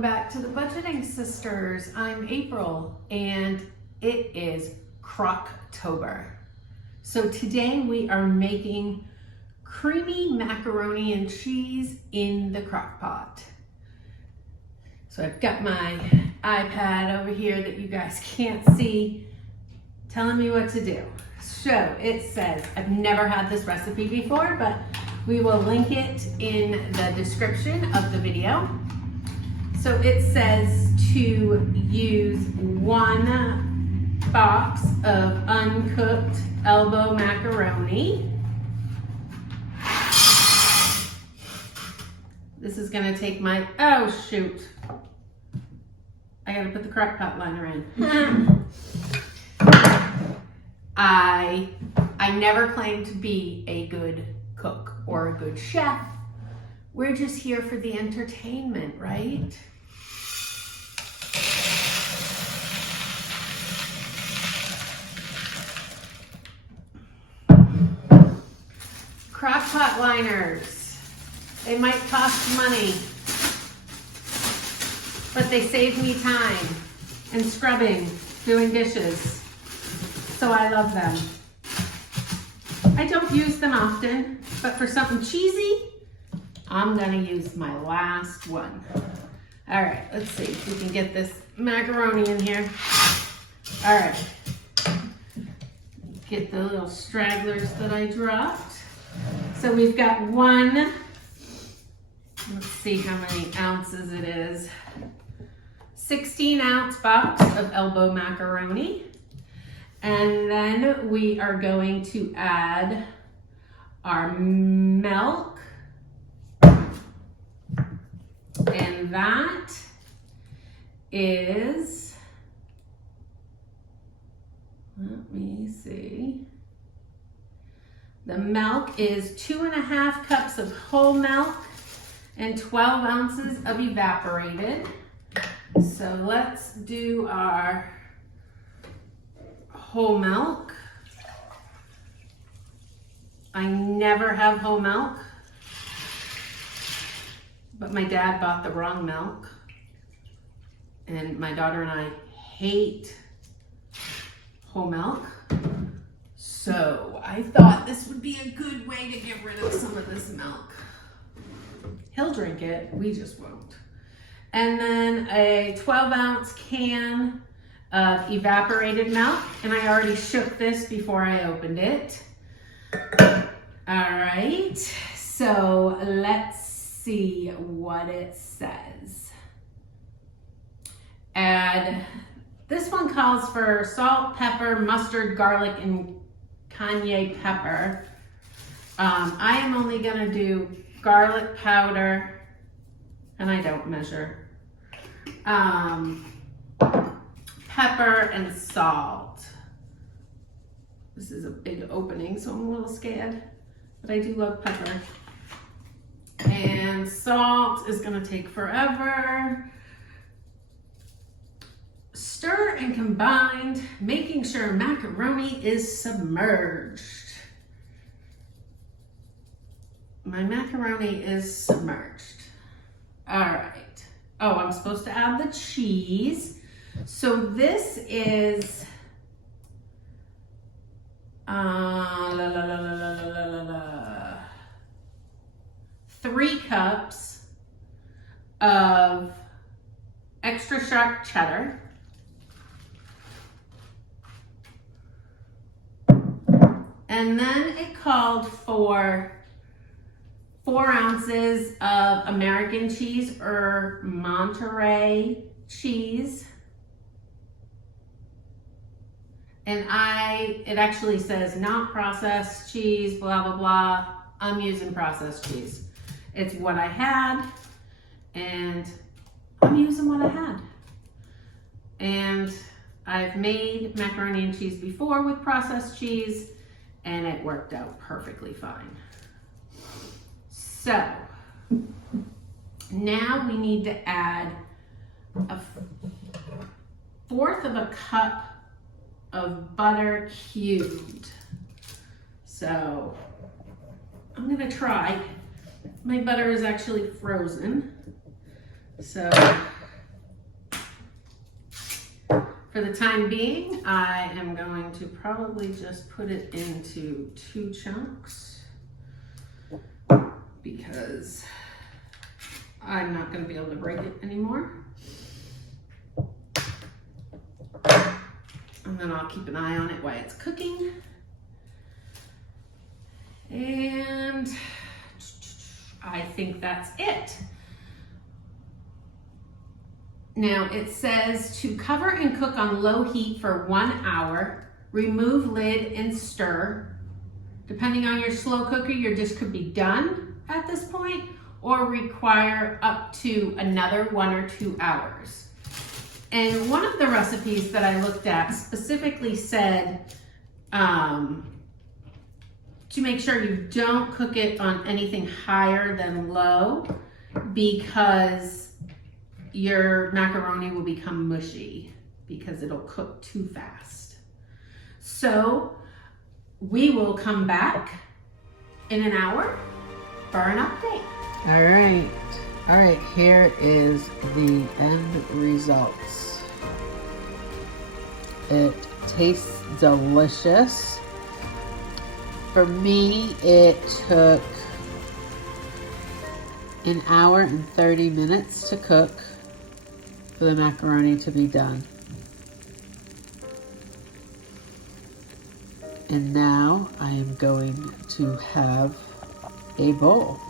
Welcome back to the Budgeting Sisters. I'm April and it is Croctober. So today we are making creamy macaroni and cheese in the crock pot. So I've got my iPad over here that you guys can't see telling me what to do. So it says, I've never had this recipe before, but we will link it in the description of the video. So it says to use 1 box of uncooked elbow macaroni. This is gonna take my, oh shoot. I gotta put the crock pot liner in. I never claimed to be a good cook or a good chef. We're just here for the entertainment, right? Crock pot liners. They might cost money, but they save me time and scrubbing, doing dishes. So I love them. I don't use them often, but for something cheesy, I'm gonna use my last one. All right, let's see if we can get this macaroni in here. All right, get the little stragglers that I dropped. So we've got 1, let's see how many ounces it is. 16-ounce box of elbow macaroni. And then we are going to add our milk. And that is, let me see. The milk is 2.5 cups of whole milk and 12 ounces of evaporated. So let's do our whole milk. I never have whole milk, but my dad bought the wrong milk, and my daughter and I hate whole milk. So I thought this would be a good way to get rid of some of this milk. He'll drink it, we just won't. And then a 12-ounce can of evaporated milk, and I already shook this before I opened it. All right, so let's see what it says. Add, this one calls for salt, pepper, mustard, garlic, and cayenne pepper. I am only gonna do garlic powder, and I don't measure. Pepper and salt. This is a big opening, so I'm a little scared, but I do love pepper. And salt is gonna take forever. Stir and combine, making sure macaroni is submerged. My macaroni is submerged. All right. Oh, I'm supposed to add the cheese. So this is 3 cups of extra sharp cheddar. And then it called for 4 ounces of American cheese or Monterey cheese. And it actually says not processed cheese, blah, blah, blah. I'm using processed cheese. It's what I had, and I'm using what I had. And I've made macaroni and cheese before with processed cheese, and it worked out perfectly fine. So now we need to add 1/4 of a cup of butter cubed. So I'm gonna try. My butter is actually frozen. So For the time being, I am going to probably just put it into 2 chunks because I'm not going to be able to break it anymore. And then I'll keep an eye on it while it's cooking. And I think that's it. Now it says to cover and cook on low heat for 1 hour, remove lid and stir. Depending on your slow cooker, your dish could be done at this point or require up to another 1 or 2 hours. And one of the recipes that I looked at specifically said to make sure you don't cook it on anything higher than low because your macaroni will become mushy because it'll cook too fast. So we will come back in an hour for an update. All right, here is the end results. It tastes delicious. For me, it took 1 hour and 30 minutes to cook for the macaroni to be done. And now I am going to have a bowl.